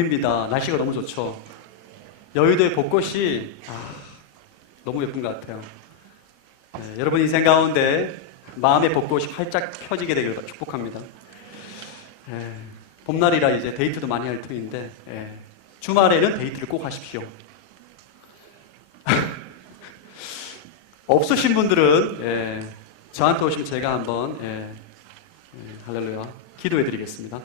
입니다. 날씨가 너무 좋죠. 여의도의 벚꽃이 너무 예쁜 것 같아요. 여러분 인생 가운데 마음의 벚꽃이 활짝 펴지게 되길 축복합니다. 봄날이라 이제 데이트도 많이 할 터인데 주말에는 데이트를 꼭 하십시오. 없으신 분들은 저한테 오시면 제가 한번 할렐루야 기도해 드리겠습니다.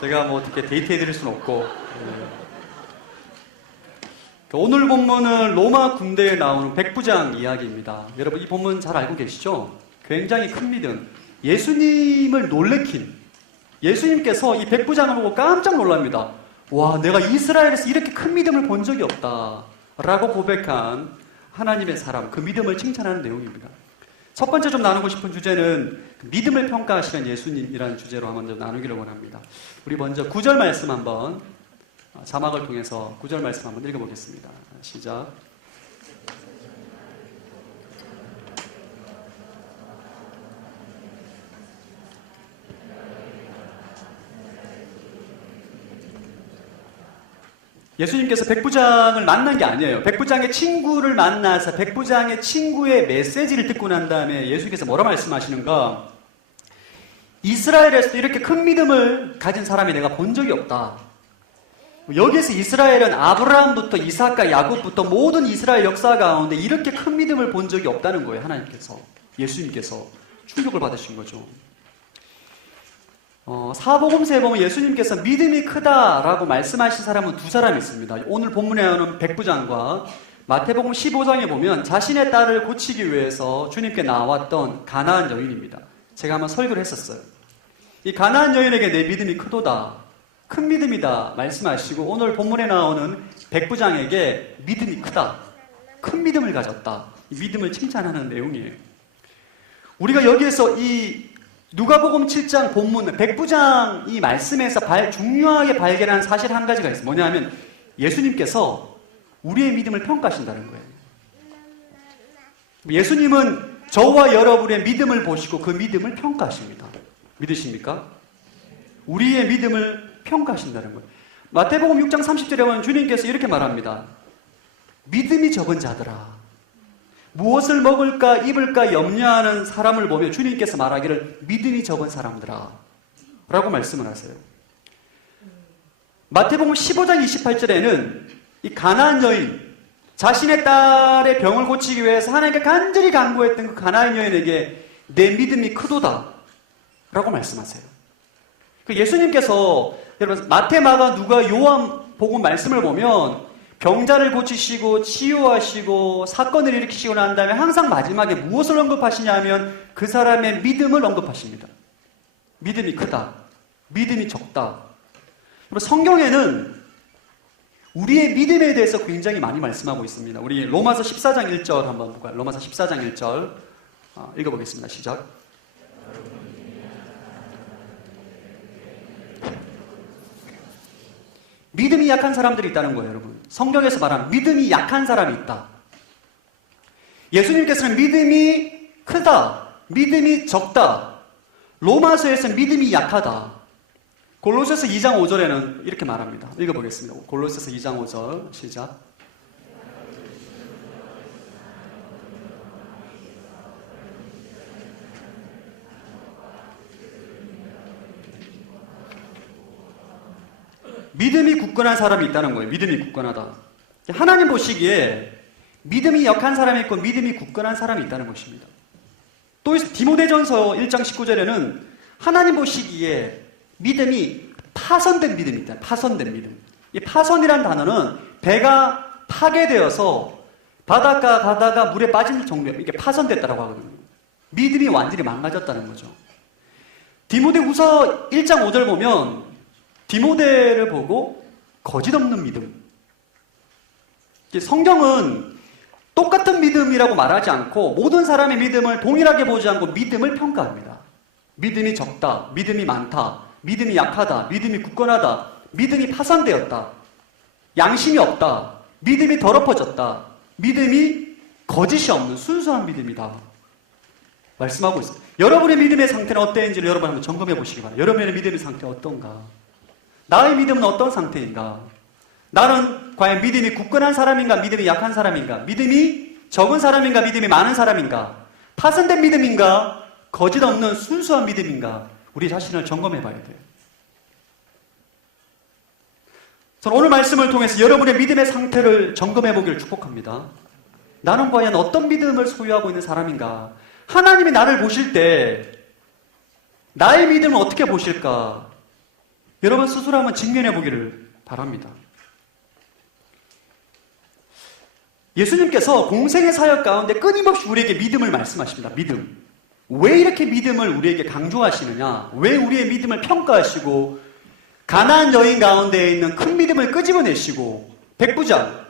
제가 뭐 어떻게 데이트해 드릴 수는 없고. 오늘 본문은 로마 군대에 나오는 백부장 이야기입니다. 여러분 이 본문 잘 알고 계시죠? 굉장히 큰 믿음, 예수님을 놀래킨 예수님께서 이 백부장을 보고 깜짝 놀랍니다. 와, 내가 이스라엘에서 이렇게 큰 믿음을 본 적이 없다 라고 고백한 하나님의 사람, 그 믿음을 칭찬하는 내용입니다. 첫 번째 좀 나누고 싶은 주제는 믿음을 평가하시는 예수님이라는 주제로 한번 좀 나누기를 원합니다. 우리 먼저 9절 말씀 한번 자막을 통해서 9절 말씀 한번 읽어보겠습니다. 시작. 예수님께서 백부장을 만난 게 아니에요. 백부장의 친구를 만나서 백부장의 친구의 메시지를 듣고 난 다음에 예수님께서 뭐라 말씀하시는가? 이스라엘에서도 이렇게 큰 믿음을 가진 사람이 내가 본 적이 없다. 여기에서 이스라엘은 아브라함부터 이삭과 야곱부터 모든 이스라엘 역사 가운데 이렇게 큰 믿음을 본 적이 없다는 거예요. 하나님께서, 예수님께서 충격을 받으신 거죠. 사복음서에 보면 예수님께서 믿음이 크다라고 말씀하신 사람은 두 사람이 있습니다. 오늘 본문에 나오는 백부장과 마태복음 15장에 보면 자신의 딸을 고치기 위해서 주님께 나왔던 가나안 여인입니다. 제가 한번 설교를 했었어요. 이 가나안 여인에게 내 믿음이 크도다, 큰 믿음이다 말씀하시고, 오늘 본문에 나오는 백부장에게 믿음이 크다, 큰 믿음을 가졌다, 이 믿음을 칭찬하는 내용이에요. 우리가 여기에서 이 누가복음 7장 본문 백부장 이 말씀에서 중요하게 발견한 사실 한 가지가 있어요. 뭐냐면 예수님께서 우리의 믿음을 평가하신다는 거예요. 예수님은 저와 여러분의 믿음을 보시고 그 믿음을 평가하십니다. 믿으십니까? 우리의 믿음을 평가하신다는 거예요. 마태복음 6장 30절에 보면 주님께서 이렇게 말합니다. 믿음이 적은 자들아, 무엇을 먹을까 입을까 염려하는 사람을 보며 주님께서 말하기를 믿음이 적은 사람들아 라고 말씀을 하세요. 마태복음 15장 28절에는 이 가나안 여인, 자신의 딸의 병을 고치기 위해서 하나님께 간절히 간구했던 그 가나안 여인에게 내 믿음이 크도다 라고 말씀하세요. 그 예수님께서 여러분 마태, 마가, 누가, 요한 복음 말씀을 보면 병자를 고치시고 치유하시고 사건을 일으키시고 난 다음에 항상 마지막에 무엇을 언급하시냐면 그 사람의 믿음을 언급하십니다. 믿음이 크다, 믿음이 적다. 성경에는 우리의 믿음에 대해서 굉장히 많이 말씀하고 있습니다. 우리 로마서 14장 1절 한번 볼까요? 로마서 14장 1절 읽어보겠습니다. 시작. 믿음이 약한 사람들이 있다는 거예요, 여러분. 성경에서 말하는 믿음이 약한 사람이 있다. 예수님께서는 믿음이 크다, 믿음이 적다. 로마서에서는 믿음이 약하다. 골로새서 2장 5절에는 이렇게 말합니다. 읽어보겠습니다. 골로새서 2장 5절 시작. 믿음이 굳건한 사람이 있다는 거예요. 믿음이 굳건하다. 하나님 보시기에 믿음이 약한 사람이 있고 믿음이 굳건한 사람이 있다는 것입니다. 또 디모데전서 1장 19절에는 하나님 보시기에 믿음이 파손된 믿음이 있다. 파손된 믿음. 이 파손이란 단어는 배가 파괴되어서 바닷가 가다가 물에 빠질 정도, 이게 파손됐다고 하거든요. 믿음이 완전히 망가졌다는 거죠. 디모데후서 1장 5절 보면 디모데를 보고 거짓 없는 믿음. 성경은 똑같은 믿음이라고 말하지 않고 모든 사람의 믿음을 동일하게 보지 않고 믿음을 평가합니다. 믿음이 적다, 믿음이 많다, 믿음이 약하다, 믿음이 굳건하다, 믿음이 파산되었다, 양심이 없다, 믿음이 더럽어졌다, 믿음이 거짓이 없는 순수한 믿음이다. 말씀하고 있습니다. 여러분의 믿음의 상태는 어때인지를 여러분 한번 점검해 보시기 바랍니다. 여러분의 믿음의 상태가 어떤가? 나의 믿음은 어떤 상태인가? 나는 과연 믿음이 굳건한 사람인가? 믿음이 약한 사람인가? 믿음이 적은 사람인가? 믿음이 많은 사람인가? 파손된 믿음인가? 거짓 없는 순수한 믿음인가? 우리 자신을 점검해 봐야 돼요. 저는 오늘 말씀을 통해서 여러분의 믿음의 상태를 점검해 보기를 축복합니다. 나는 과연 어떤 믿음을 소유하고 있는 사람인가? 하나님이 나를 보실 때 나의 믿음을 어떻게 보실까? 여러분 스스로 한번 직면해 보기를 바랍니다. 예수님께서 공생의 사역 가운데 끊임없이 우리에게 믿음을 말씀하십니다. 믿음. 왜 이렇게 믿음을 우리에게 강조하시느냐? 왜 우리의 믿음을 평가하시고 가나안 여인 가운데 있는 큰 믿음을 끄집어내시고 백부장,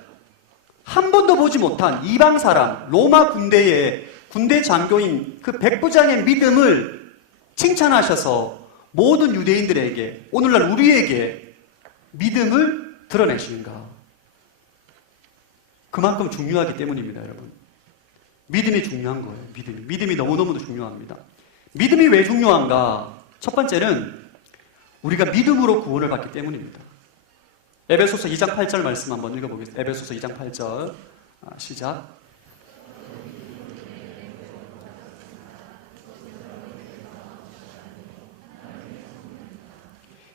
한 번도 보지 못한 이방 사람, 로마 군대의 군대 장교인 그 백부장의 믿음을 칭찬하셔서 모든 유대인들에게, 오늘날 우리에게 믿음을 드러내시는가? 그만큼 중요하기 때문입니다, 여러분. 믿음이 중요한 거예요, 믿음이 너무너무 중요합니다. 믿음이 왜 중요한가? 첫 번째는 우리가 믿음으로 구원을 받기 때문입니다. 에베소서 2장 8절 말씀 한번 읽어보겠습니다. 에베소서 2장 8절 시작.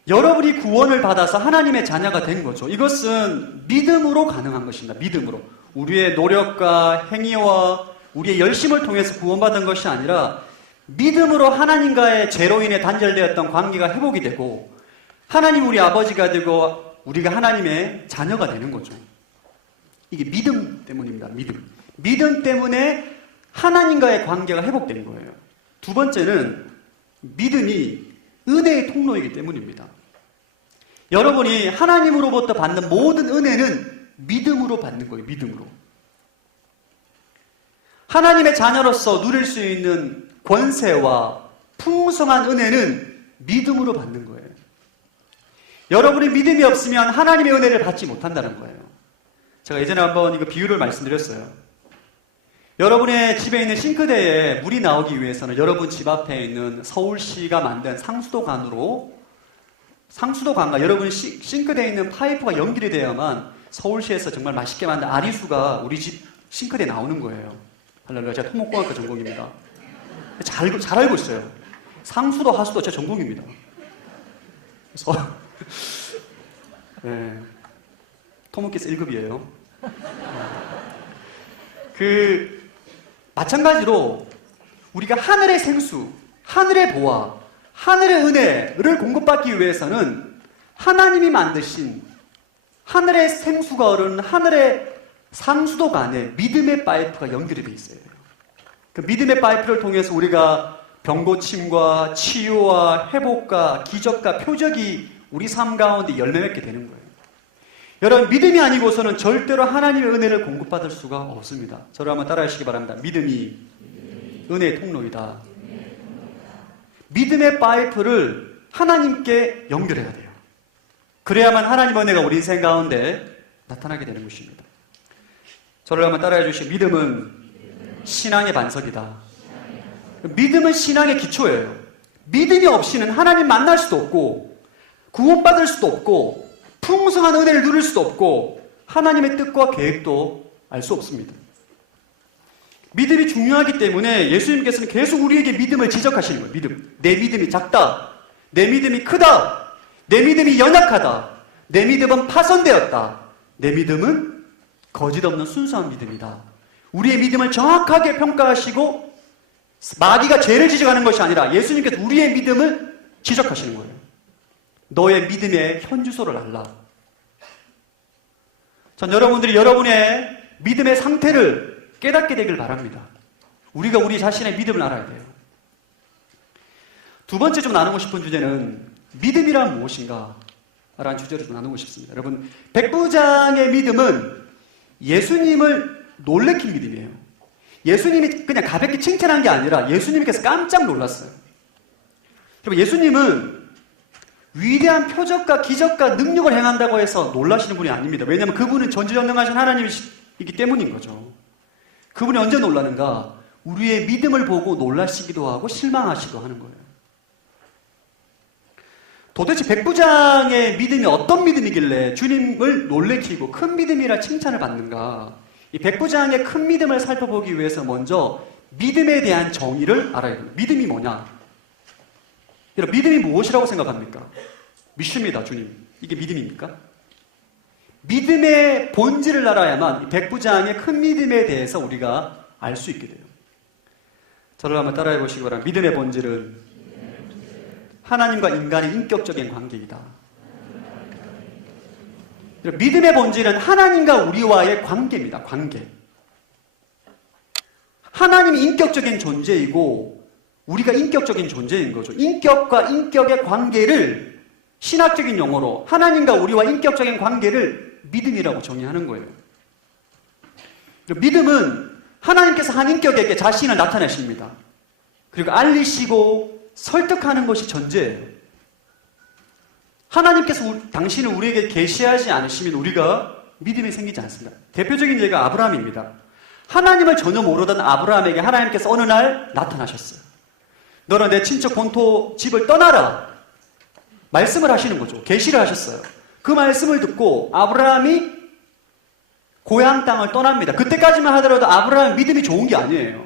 여러분이 구원을 받아서 하나님의 자녀가 된 거죠. 이것은 믿음으로 가능한 것입니다. 믿음으로. 우리의 노력과 행위와 우리의 열심을 통해서 구원받은 것이 아니라 믿음으로 하나님과의 죄로 인해 단절되었던 관계가 회복이 되고 하나님 우리 아버지가 되고 우리가 하나님의 자녀가 되는 거죠. 이게 믿음 때문입니다. 믿음 때문에 하나님과의 관계가 회복된 거예요. 두 번째는 믿음이 은혜의 통로이기 때문입니다. 여러분이 하나님으로부터 받는 모든 은혜는 믿음으로 받는 거예요. 믿음으로. 하나님의 자녀로서 누릴 수 있는 권세와 풍성한 은혜는 믿음으로 받는 거예요. 여러분이 믿음이 없으면 하나님의 은혜를 받지 못한다는 거예요. 제가 예전에 한번 이거 비유를 말씀드렸어요. 여러분의 집에 있는 싱크대에 물이 나오기 위해서는 여러분 집 앞에 있는 서울시가 만든 상수도관과 여러분 싱크대에 있는 파이프가 연결이 되어야만 서울시에서 정말 맛있게 만든 아리수가 우리 집 싱크대에 나오는 거예요. 할렐루야. 제가 토목공학과 전공입니다. 잘 알고 있어요. 상수도, 하수도 제 전공입니다. 그래서 네, 토목기스 1급이에요. 마찬가지로 우리가 하늘의 생수, 하늘의 보화, 하늘의 은혜를 공급받기 위해서는 하나님이 만드신 하늘의 생수가 흐르는 하늘의 상수도가 안에 믿음의 파이프가 연결이 되어 있어요. 그 믿음의 파이프를 통해서 우리가 병고침과 치유와 회복과 기적과 표적이 우리 삶 가운데 열매 맺게 되는 거예요. 여러분, 믿음이 아니고서는 절대로 하나님의 은혜를 공급받을 수가 없습니다. 저를 한번 따라 하시기 바랍니다. 믿음이 은혜의 통로이다. 믿음의 파이프를 하나님께 연결해야 돼요. 그래야만 하나님의 은혜가 우리 인생 가운데 나타나게 되는 것입니다. 저를 한번 따라해 주시고, 믿음은 신앙의 반석이다. 믿음은 신앙의 기초예요. 믿음이 없이는 하나님 만날 수도 없고 구원받을 수도 없고 풍성한 은혜를 누릴 수도 없고 하나님의 뜻과 계획도 알 수 없습니다. 믿음이 중요하기 때문에 예수님께서는 계속 우리에게 믿음을 지적하시는 거예요. 내 믿음이 작다. 내 믿음이 크다. 내 믿음이 연약하다. 내 믿음은 파손되었다. 내 믿음은 거짓 없는 순수한 믿음이다. 우리의 믿음을 정확하게 평가하시고 마귀가 죄를 지적하는 것이 아니라 예수님께서 우리의 믿음을 지적하시는 거예요. 너의 믿음의 현주소를 알라. 전 여러분들이 여러분의 믿음의 상태를 깨닫게 되길 바랍니다. 우리가 우리 자신의 믿음을 알아야 돼요. 두 번째 좀 나누고 싶은 주제는 믿음이란 무엇인가? 라는 주제를 좀 나누고 싶습니다. 여러분, 백부장의 믿음은 예수님을 놀래킨 믿음이에요. 예수님이 그냥 가볍게 칭찬한 게 아니라 예수님께서 깜짝 놀랐어요. 여러분, 예수님은 위대한 표적과 기적과 능력을 행한다고 해서 놀라시는 분이 아닙니다. 왜냐하면 그분은 전지전능하신 하나님이기 때문인 거죠. 그분이 언제 놀라는가? 우리의 믿음을 보고 놀라시기도 하고 실망하시기도 하는 거예요. 도대체 백부장의 믿음이 어떤 믿음이길래 주님을 놀래키고 큰 믿음이라 칭찬을 받는가? 이 백부장의 큰 믿음을 살펴보기 위해서 먼저 믿음에 대한 정의를 알아야 됩니다. 믿음이 뭐냐? 여러분, 믿음이 무엇이라고 생각합니까? 믿습니다, 주님. 이게 믿음입니까? 믿음의 본질을 알아야만 백부장의 큰 믿음에 대해서 우리가 알 수 있게 돼요. 저를 한번 따라해 보시기 바랍니다. 믿음의 본질은 하나님과 인간의 인격적인 관계이다. 믿음의 본질은 하나님과 우리와의 관계입니다. 관계. 하나님이 인격적인 존재이고 우리가 인격적인 존재인 거죠. 인격과 인격의 관계를 신학적인 용어로 하나님과 우리와 인격적인 관계를 믿음이라고 정의하는 거예요. 믿음은 하나님께서 한 인격에게 자신을 나타내십니다. 그리고 알리시고 설득하는 것이 전제예요. 하나님께서 당신을 우리에게 계시하지 않으시면 우리가 믿음이 생기지 않습니다. 대표적인 예가 아브라함입니다. 하나님을 전혀 모르던 아브라함에게 하나님께서 어느 날 나타나셨어요. 너는 내 친척 본토 집을 떠나라. 말씀을 하시는 거죠. 계시를 하셨어요. 그 말씀을 듣고 아브라함이 고향 땅을 떠납니다. 그때까지만 하더라도 아브라함의 믿음이 좋은 게 아니에요.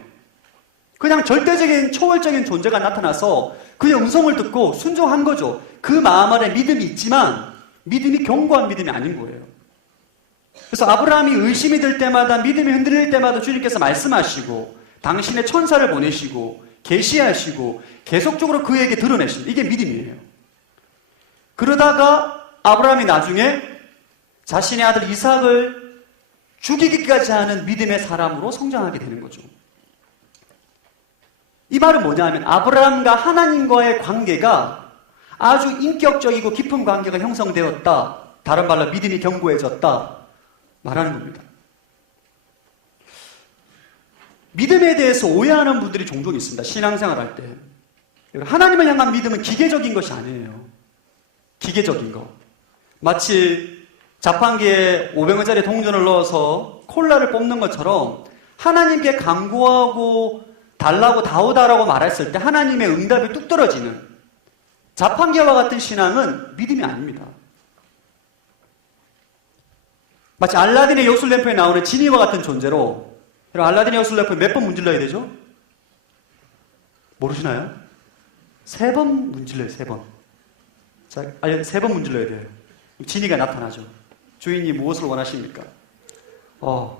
그냥 절대적인 초월적인 존재가 나타나서 그의 음성을 듣고 순종한 거죠. 그 마음 안에 믿음이 있지만 믿음이 견고한 믿음이 아닌 거예요. 그래서 아브라함이 의심이 들 때마다 믿음이 흔들릴 때마다 주님께서 말씀하시고 당신의 천사를 보내시고 계시하시고 계속적으로 그에게 드러내십니다. 이게 믿음이에요. 그러다가 아브라함이 나중에 자신의 아들 이삭을 죽이기까지 하는 믿음의 사람으로 성장하게 되는 거죠. 이 말은 뭐냐 하면 아브라함과 하나님과의 관계가 아주 인격적이고 깊은 관계가 형성되었다. 다른 말로 믿음이 견고해졌다. 말하는 겁니다. 믿음에 대해서 오해하는 분들이 종종 있습니다. 신앙생활 할 때. 하나님을 향한 믿음은 기계적인 것이 아니에요. 기계적인 거. 마치 자판기에 500원짜리 동전을 넣어서 콜라를 뽑는 것처럼 하나님께 간구하고 달라고 다오다라고 말했을 때 하나님의 응답이 뚝 떨어지는 자판기와 같은 신앙은 믿음이 아닙니다. 마치 알라딘의 요술램프에 나오는 지니와 같은 존재로 알라딘의 요술램프 몇 번 문질러야 되죠? 모르시나요? 3번 문질러요. 3번. 자, 아니 3번 문질러야 돼요. 지니가 나타나죠. 주인이 무엇을 원하십니까?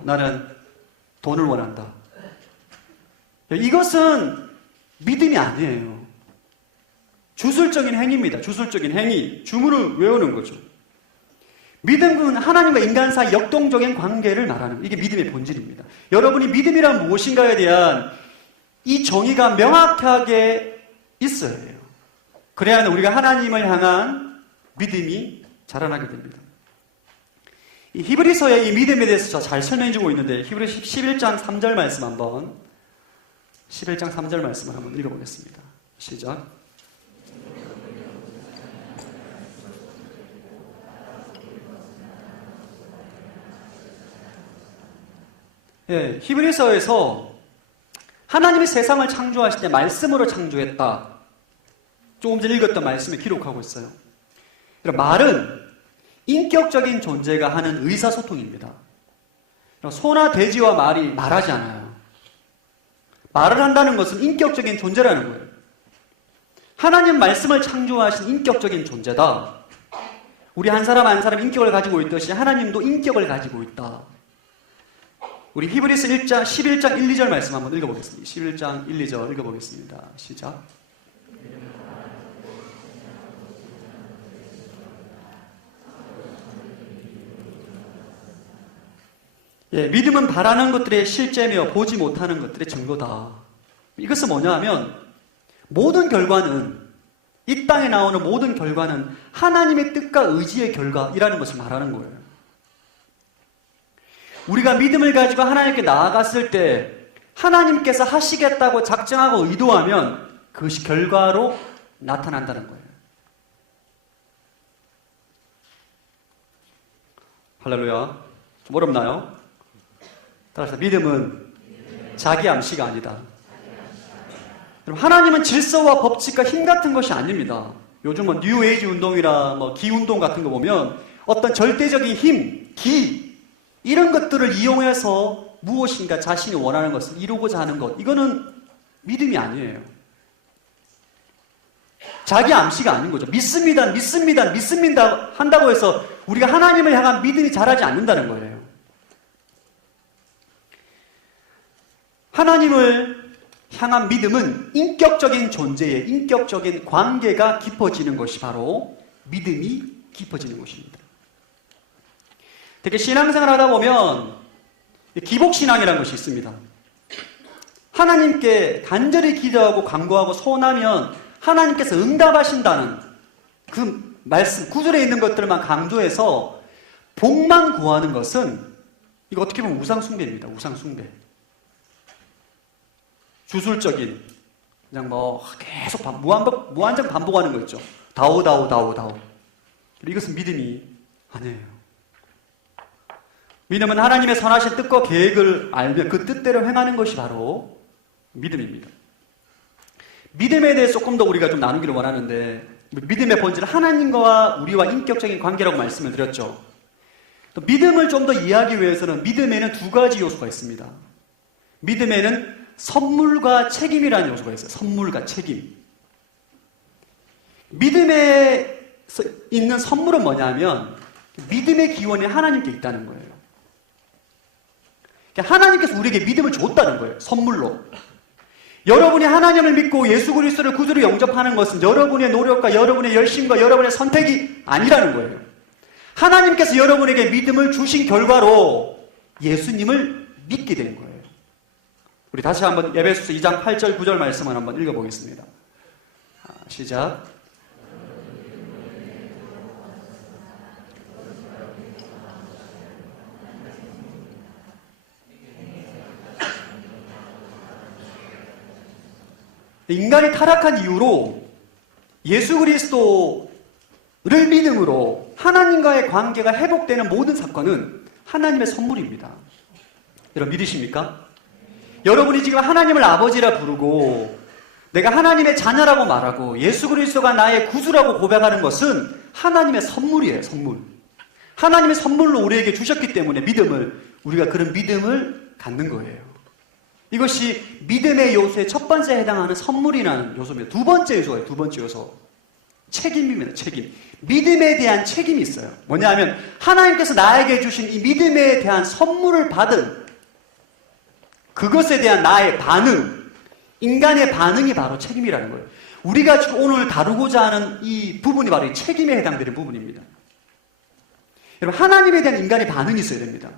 나는 돈을 원한다. 이것은 믿음이 아니에요. 주술적인 행위입니다. 주술적인 행위. 주문을 외우는 거죠. 믿음은 하나님과 인간 사이 역동적인 관계를 말하는 이게 믿음의 본질입니다. 여러분이 믿음이란 무엇인가에 대한 이 정의가 명확하게 있어야 해요. 그래야 우리가 하나님을 향한 믿음이 자라나게 됩니다. 이 히브리서의 이 믿음에 대해서 잘 설명해주고 있는데 히브리서 11장 3절 말씀 한번 11장 3절 말씀을 한번 읽어보겠습니다. 시작. 예, 히브리서에서 하나님이 세상을 창조하실 때 말씀으로 창조했다. 조금 전에 읽었던 말씀을 기록하고 있어요. 말은 인격적인 존재가 하는 의사소통입니다. 소나 돼지와 말이 말하지 않아요. 말을 한다는 것은 인격적인 존재라는 거예요. 하나님 말씀을 창조하신 인격적인 존재다. 우리 한 사람 한 사람 인격을 가지고 있듯이 하나님도 인격을 가지고 있다. 우리 히브리서 11장 1, 2절 말씀 한번 읽어보겠습니다. 11장 1, 2절 읽어보겠습니다. 시작. 예, 믿음은 바라는 것들의 실제며 보지 못하는 것들의 증거다. 이것은 뭐냐 하면 모든 결과는 이 땅에 나오는 모든 결과는 하나님의 뜻과 의지의 결과이라는 것을 말하는 거예요. 우리가 믿음을 가지고 하나님께 나아갔을 때 하나님께서 하시겠다고 작정하고 의도하면 그것이 결과로 나타난다는 거예요. 할렐루야. 좀 어렵나요? 따라서 믿음은 자기 암시가 아니다. 하나님은 질서와 법칙과 힘 같은 것이 아닙니다. 요즘 뭐 뉴에이지 운동이나 뭐 기운동 같은 거 보면 어떤 절대적인 힘, 기 이런 것들을 이용해서 무엇인가 자신이 원하는 것을 이루고자 하는 것, 이거는 믿음이 아니에요. 자기 암시가 아닌 거죠. 믿습니다 한다고 해서 우리가 하나님을 향한 믿음이 자라지 않는다는 거예요. 하나님을 향한 믿음은 인격적인 존재의 인격적인 관계가 깊어지는 것이 바로 믿음이 깊어지는 것입니다. 되게 신앙생활 하다 보면 기복신앙이라는 것이 있습니다. 하나님께 간절히 기도하고 간구하고 소원하면 하나님께서 응답하신다는 그 말씀, 구절에 있는 것들만 강조해서 복만 구하는 것은 이거 어떻게 보면 우상숭배입니다. 우상숭배. 주술적인, 그냥 뭐 계속 무한정 반복하는 거 있죠. 다오. 이것은 믿음이 아니에요. 믿음은 하나님의 선하신 뜻과 계획을 알며 그 뜻대로 행하는 것이 바로 믿음입니다. 믿음에 대해서 조금 더 우리가 좀 나누기를 원하는데, 믿음의 본질은 하나님과 우리와 인격적인 관계라고 말씀을 드렸죠. 또 믿음을 좀 더 이해하기 위해서는 믿음에는 두 가지 요소가 있습니다. 믿음에는 선물과 책임이라는 요소가 있어요. 선물과 책임. 믿음에 있는 선물은 뭐냐면 믿음의 기원이 하나님께 있다는 거예요. 하나님께서 우리에게 믿음을 줬다는 거예요. 선물로. 여러분이 하나님을 믿고 예수 그리스도를 구주로 영접하는 것은 여러분의 노력과 여러분의 열심과 여러분의 선택이 아니라는 거예요. 하나님께서 여러분에게 믿음을 주신 결과로 예수님을 믿게 된 거예요. 우리 다시 한번 에베소서 2장 8절 9절 말씀을 한번 읽어보겠습니다. 시작. 인간이 타락한 이후로 예수 그리스도를 믿음으로 하나님과의 관계가 회복되는 모든 사건은 하나님의 선물입니다. 여러분 믿으십니까? 여러분이 지금 하나님을 아버지라 부르고 내가 하나님의 자녀라고 말하고 예수 그리스도가 나의 구주라고 고백하는 것은 하나님의 선물이에요. 선물. 하나님의 선물로 우리에게 주셨기 때문에 우리가 그런 믿음을 갖는 거예요. 이것이 믿음의 요소의 첫 번째 해당하는 선물이라는 요소입니다. 두 번째 요소예요. 두 번째 요소. 책임입니다. 책임. 믿음에 대한 책임이 있어요. 뭐냐면 하나님께서 나에게 주신 이 믿음에 대한 선물을 받은 그것에 대한 나의 반응, 인간의 반응이 바로 책임이라는 거예요. 우리가 지금 오늘 다루고자 하는 이 부분이 바로 이 책임에 해당되는 부분입니다. 여러분 하나님에 대한 인간의 반응이 있어야 됩니다.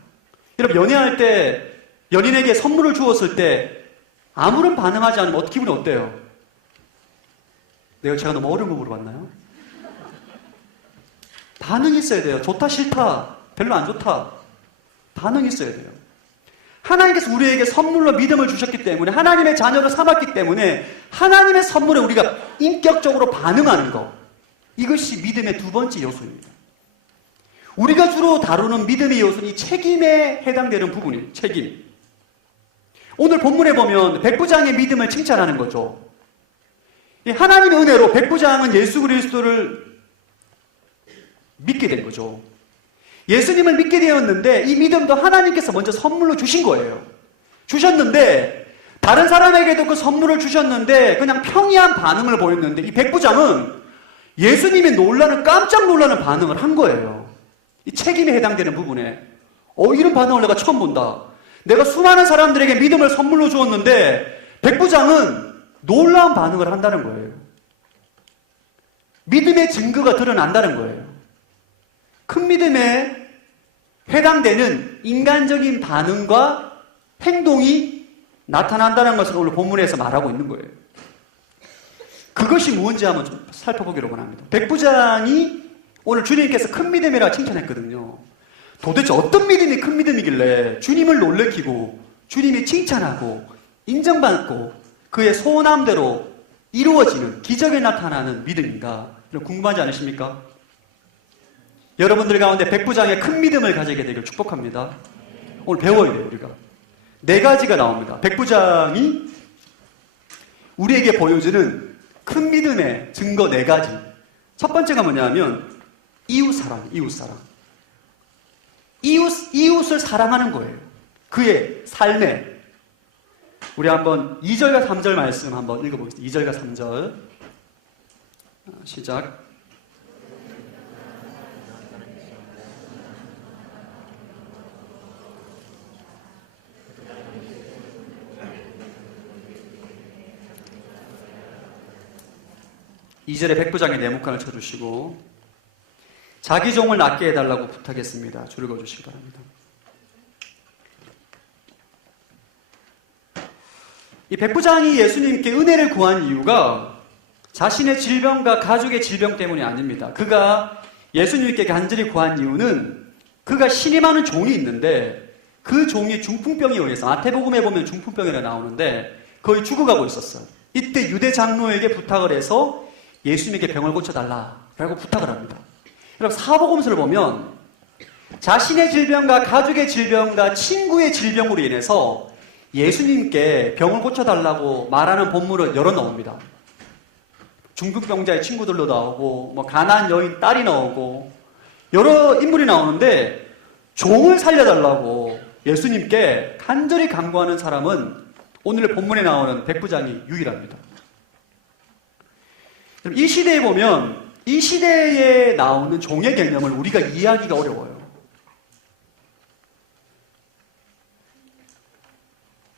여러분 연애할 때 연인에게 선물을 주었을 때 아무런 반응하지 않으면 기분이 어때요? 제가 너무 어려운 거 물어봤나요? 반응이 있어야 돼요. 좋다 싫다 별로 안 좋다 반응이 있어야 돼요. 하나님께서 우리에게 선물로 믿음을 주셨기 때문에 하나님의 자녀로 삼았기 때문에 하나님의 선물에 우리가 인격적으로 반응하는 것, 이것이 믿음의 두 번째 요소입니다. 우리가 주로 다루는 믿음의 요소는 이 책임에 해당되는 부분이에요. 책임. 오늘 본문에 보면 백부장의 믿음을 칭찬하는 거죠. 하나님의 은혜로 백부장은 예수 그리스도를 믿게 된 거죠. 예수님을 믿게 되었는데 이 믿음도 하나님께서 먼저 선물로 주신 거예요. 주셨는데 다른 사람에게도 그 선물을 주셨는데 그냥 평이한 반응을 보였는데 이 백부장은 예수님이 깜짝 놀라는 반응을 한 거예요. 이 책임에 해당되는 부분에 이런 반응을 내가 처음 본다. 내가 수많은 사람들에게 믿음을 선물로 주었는데 백부장은 놀라운 반응을 한다는 거예요. 믿음의 증거가 드러난다는 거예요. 큰 믿음에 해당되는 인간적인 반응과 행동이 나타난다는 것을 오늘 본문에서 말하고 있는 거예요. 그것이 무엇인지 한번 좀 살펴보기로 원합니다. 백부장이 오늘 주님께서 큰 믿음이라 칭찬했거든요. 도대체 어떤 믿음이 큰 믿음이길래 주님을 놀래키고 주님이 칭찬하고 인정받고 그의 소원함대로 이루어지는 기적에 나타나는 믿음인가? 궁금하지 않으십니까? 여러분들 가운데 백부장의 큰 믿음을 가지게 되길 축복합니다. 오늘 배워야 돼요. 우리가 4가지가 나옵니다. 백부장이 우리에게 보여주는 큰 믿음의 증거 4가지. 첫 번째가 뭐냐면 이웃사랑, 이웃사랑. 이웃을 사랑하는 거예요. 그의 삶에. 우리 한번 2절과 3절 말씀 한번 읽어보겠습니다. 2절과 3절. 시작. 이 절에 백부장의 네모칸을 쳐주시고 자기 종을 낫게 해달라고 부탁했습니다. 줄 읽어주시기 바랍니다. 이 백부장이 예수님께 은혜를 구한 이유가 자신의 질병과 가족의 질병 때문이 아닙니다. 그가 예수님께 간절히 구한 이유는 그가 신임하는 종이 있는데 그 종이 중풍병에 의해서 마태복음에 보면 중풍병이라 나오는데 거의 죽어가고 있었어요. 이때 유대 장로에게 부탁을 해서 예수님에게 병을 고쳐달라라고 부탁을 합니다. 여러분 사복음서를 보면 자신의 질병과 가족의 질병과 친구의 질병으로 인해서 예수님께 병을 고쳐달라고 말하는 본문은 여러 나옵니다. 중풍병자의 친구들로 나오고 가나안 여인 딸이 나오고 여러 인물이 나오는데 종을 살려달라고 예수님께 간절히 간구하는 사람은 오늘 본문에 나오는 백부장이 유일합니다. 이 시대에 보면 이 시대에 나오는 종의 개념을 우리가 이해하기가 어려워요.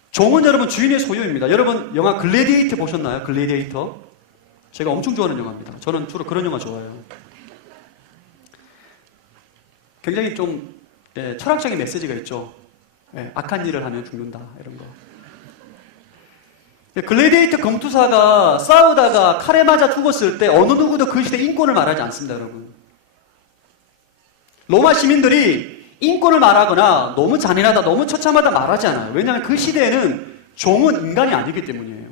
종은 여러분 주인의 소유입니다. 여러분 영화 글래디에이터 보셨나요? 글래디에이터? 제가 엄청 좋아하는 영화입니다. 저는 주로 그런 영화 좋아해요. 굉장히 좀 철학적인 메시지가 있죠. 악한 일을 하면 죽는다 이런 거. 글래디에이터 검투사가 싸우다가 칼에 맞아 죽었을 때 어느 누구도 그 시대 인권을 말하지 않습니다, 여러분. 로마 시민들이 인권을 말하거나 너무 잔인하다, 너무 처참하다 말하지 않아요. 왜냐하면 그 시대에는 종은 인간이 아니기 때문이에요.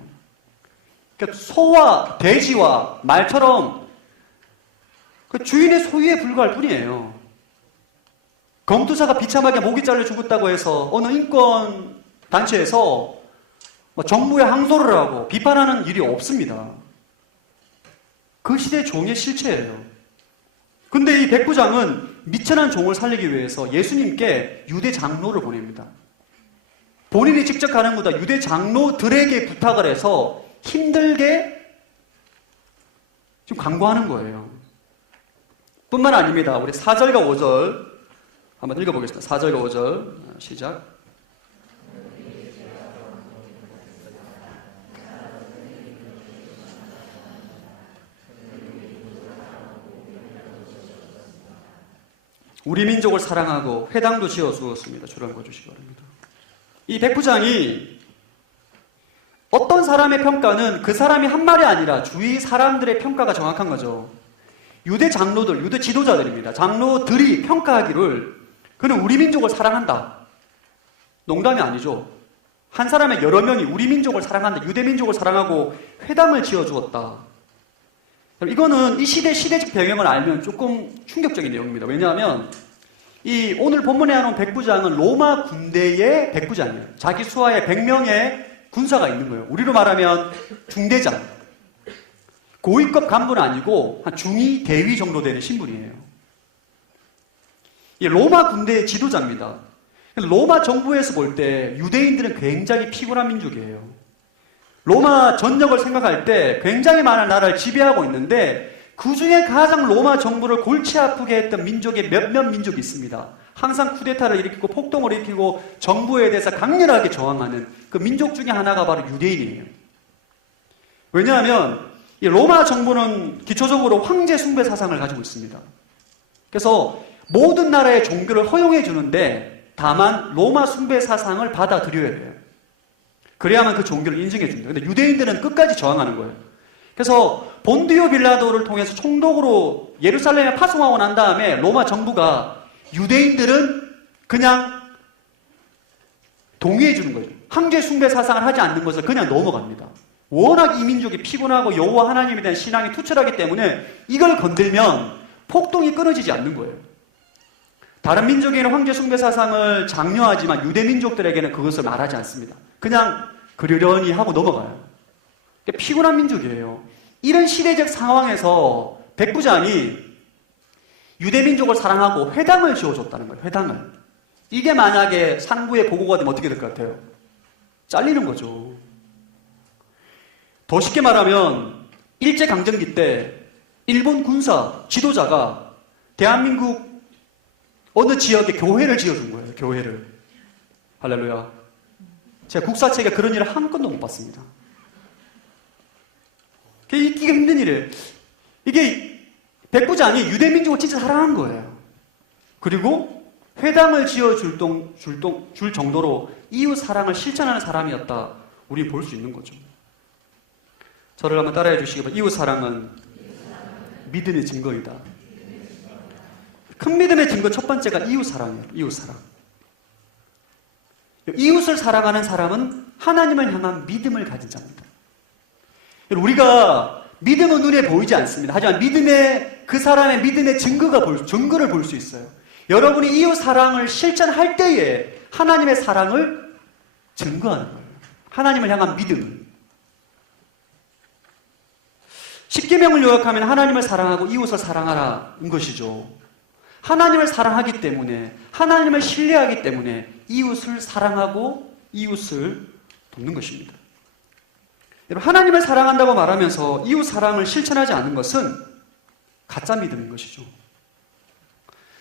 그러니까 소와 돼지와 말처럼 그 주인의 소유에 불과할 뿐이에요. 검투사가 비참하게 목이 잘려 죽었다고 해서 어느 인권 단체에서 정부에 항소를 하고 비판하는 일이 없습니다. 그 시대의 종의 실체예요. 근데 이 백부장은 미천한 종을 살리기 위해서 예수님께 유대 장로를 보냅니다. 본인이 직접 가는 것보다 유대 장로들에게 부탁을 해서 힘들게 좀 강구하는 거예요. 뿐만 아닙니다. 우리 4절과 5절 한번 읽어보겠습니다. 4절과 5절 시작. 우리 민족을 사랑하고 회당도 지어 주었습니다. 주를 읽어주시기 바랍니다. 이 백부장이 어떤 사람의 평가는 그 사람이 한 말이 아니라 주위 사람들의 평가가 정확한 거죠. 유대 장로들, 유대 지도자들입니다. 장로들이 평가하기를 그는 우리 민족을 사랑한다. 농담이 아니죠. 한 사람의 여러 명이 우리 민족을 사랑한다. 유대 민족을 사랑하고 회당을 지어 주었다. 이거는 이 시대적 배경을 알면 조금 충격적인 내용입니다. 왜냐하면 이 오늘 본문에 나온 백부장은 로마 군대의 백부장이에요. 자기 수하에 100명의 군사가 있는 거예요. 우리로 말하면 중대장. 고위급 간부는 아니고 한 중위, 대위 정도 되는 신분이에요. 이 로마 군대의 지도자입니다. 로마 정부에서 볼 때 유대인들은 굉장히 피곤한 민족이에요. 로마 전역을 생각할 때 굉장히 많은 나라를 지배하고 있는데 그 중에 가장 로마 정부를 골치 아프게 했던 민족의 몇몇 민족이 있습니다. 항상 쿠데타를 일으키고 폭동을 일으키고 정부에 대해서 강렬하게 저항하는 그 민족 중에 하나가 바로 유대인이에요. 왜냐하면 이 로마 정부는 기초적으로 황제 숭배 사상을 가지고 있습니다. 그래서 모든 나라의 종교를 허용해 주는데 다만 로마 숭배 사상을 받아들여야 돼요. 그래야만 그 종교를 인정해 줍니다. 근데 유대인들은 끝까지 저항하는 거예요. 그래서 본디오 빌라도를 통해서 총독으로 예루살렘에 파송하고 난 다음에 로마 정부가 유대인들은 그냥 동의해 주는 거죠. 황제 숭배 사상을 하지 않는 것을 그냥 넘어갑니다. 워낙 이 민족이 피곤하고 여호와 하나님에 대한 신앙이 투철하기 때문에 이걸 건들면 폭동이 끊어지지 않는 거예요. 다른 민족에게는 황제 숭배 사상을 장려하지만 유대 민족들에게는 그것을 말하지 않습니다. 그냥 그러려니 하고 넘어가요. 피곤한 민족이에요. 이런 시대적 상황에서 백부장이 유대민족을 사랑하고 회당을 지어줬다는 거예요. 회당을. 이게 만약에 상부의 보고가 되면 어떻게 될 것 같아요? 잘리는 거죠. 더 쉽게 말하면 일제강점기 때 일본 군사 지도자가 대한민국 어느 지역에 교회를 지어준 거예요. 교회를. 할렐루야. 제가 국사책에 그런 일을 한 건도 못 봤습니다. 그게 있기가 힘든 일이에요. 이게 백부장이 유대민족을 진짜 사랑한 거예요. 그리고 회당을 지어줄 정도로 이웃 사랑을 실천하는 사람이었다. 우리는 볼 수 있는 거죠. 저를 한번 따라해 주시기 바랍니다. 이웃 사랑은 믿음의 증거이다. 큰 믿음의 증거 첫 번째가 이웃 사랑이에요. 이웃 사랑. 이웃을 사랑하는 사람은 하나님을 향한 믿음을 가진 자입니다. 우리가 믿음은 눈에 보이지 않습니다. 하지만 그 사람의 믿음의 증거를 볼 수 있어요. 여러분이 이웃 사랑을 실천할 때에 하나님의 사랑을 증거하는 거예요. 하나님을 향한 믿음을. 십계명을 요약하면 하나님을 사랑하고 이웃을 사랑하라는 것이죠. 하나님을 사랑하기 때문에, 하나님을 신뢰하기 때문에 이웃을 사랑하고 이웃을 돕는 것입니다. 여러분, 하나님을 사랑한다고 말하면서 이웃 사랑을 실천하지 않은 것은 가짜 믿음인 것이죠.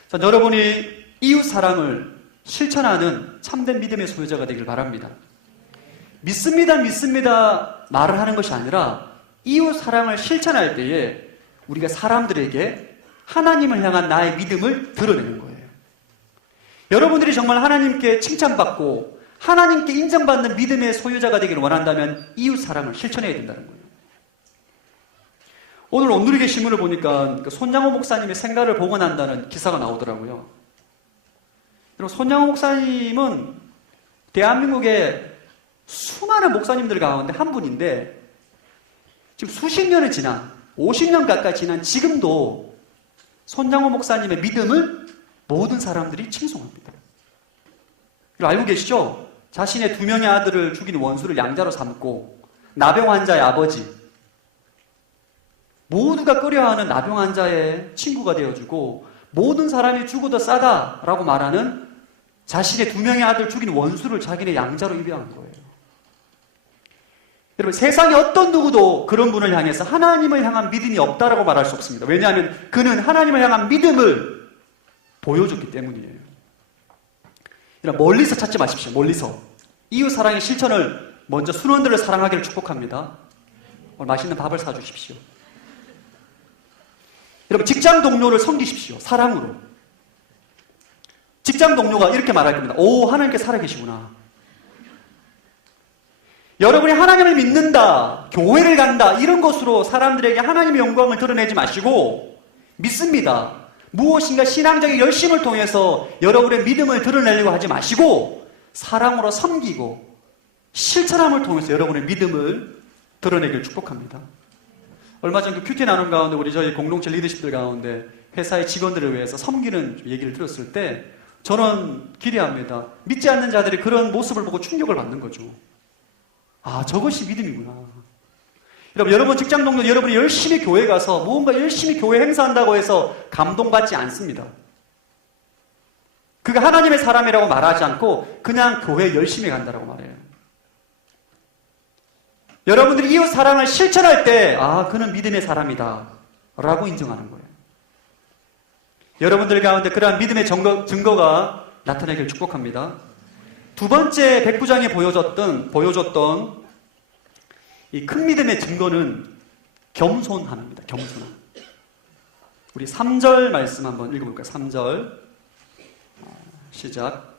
자, 여러분이 이웃 사랑을 실천하는 참된 믿음의 소유자가 되길 바랍니다. 믿습니다 말을 하는 것이 아니라 이웃 사랑을 실천할 때에 우리가 사람들에게 하나님을 향한 나의 믿음을 드러내는 거예요. 여러분들이 정말 하나님께 칭찬받고 하나님께 인정받는 믿음의 소유자가 되기를 원한다면 이웃 사랑을 실천해야 된다는 거예요. 오늘 온누리교 신문을 보니까 손장호 목사님의 생가를 복원한다는 기사가 나오더라고요. 여러분, 손장호 목사님은 대한민국의 수많은 목사님들 가운데 한 분인데 지금 수십 년이 지난 50년 가까이 지난 지금도 손장호 목사님의 믿음을 모든 사람들이 칭송합니다. 알고 계시죠? 자신의 2명의 아들을 죽인 원수를 양자로 삼고 나병 환자의 아버지, 모두가 꺼려하는 나병 환자의 친구가 되어주고 모든 사람이 죽어도 싸다라고 말하는 자신의 2명의 아들 죽인 원수를 자기네 양자로 입양한 거예요. 여러분, 세상에 어떤 누구도 그런 분을 향해서 하나님을 향한 믿음이 없다라고 말할 수 없습니다. 왜냐하면 그는 하나님을 향한 믿음을 보여줬기 때문이에요. 멀리서 찾지 마십시오. 멀리서. 이웃 사랑의 실천을 먼저 순원들을 사랑하기를 축복합니다. 오늘 맛있는 밥을 사주십시오. 여러분, 직장 동료를 섬기십시오. 사랑으로. 직장 동료가 이렇게 말할 겁니다. 오, 하나님께 살아계시구나. 여러분이 하나님을 믿는다, 교회를 간다, 이런 것으로 사람들에게 하나님의 영광을 드러내지 마시고 믿습니다. 무엇인가 신앙적인 열심을 통해서 여러분의 믿음을 드러내려고 하지 마시고 사랑으로 섬기고 실천함을 통해서 여러분의 믿음을 드러내길 축복합니다. 얼마 전 그 큐티 나눔 가운데 우리 저희 공동체 리더십들 가운데 회사의 직원들을 위해서 섬기는 얘기를 들었을 때 저는 기대합니다. 믿지 않는 자들이 그런 모습을 보고 충격을 받는 거죠. 아, 저것이 믿음이구나. 여러분 직장 동료 여러분이 열심히 교회 가서 무언가 열심히 교회 행사한다고 해서 감동받지 않습니다. 그가 하나님의 사람이라고 말하지 않고 그냥 교회 열심히 간다라고 말해요. 여러분들이 이웃 사랑을 실천할 때 아, 그는 믿음의 사람이다 라고 인정하는 거예요. 여러분들 가운데 그러한 믿음의 증거가 나타나길 축복합니다. 두 번째 백부장이 보여줬던 이 큰 믿음의 증거는 겸손함입니다. 겸손함. 우리 3절 말씀 한번 읽어볼까요? 3절 시작.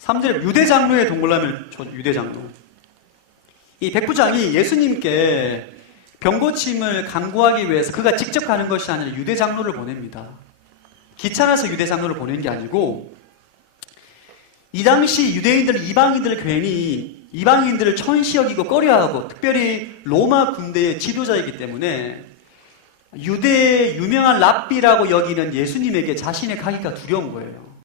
3절에 유대장로의 동굴람을 쳐 유대장로. 이 백부장이 예수님께 병고침을 강구하기 위해서 그가 직접 가는 것이 아니라 유대장로를 보냅니다. 귀찮아서 유대장로를 보낸 게 아니고 이 당시 유대인들은 이방인들을 천시 여기고 꺼려하고 특별히 로마 군대의 지도자이기 때문에 유대의 유명한 랍비라고 여기는 예수님에게 자신의 가기가 두려운 거예요.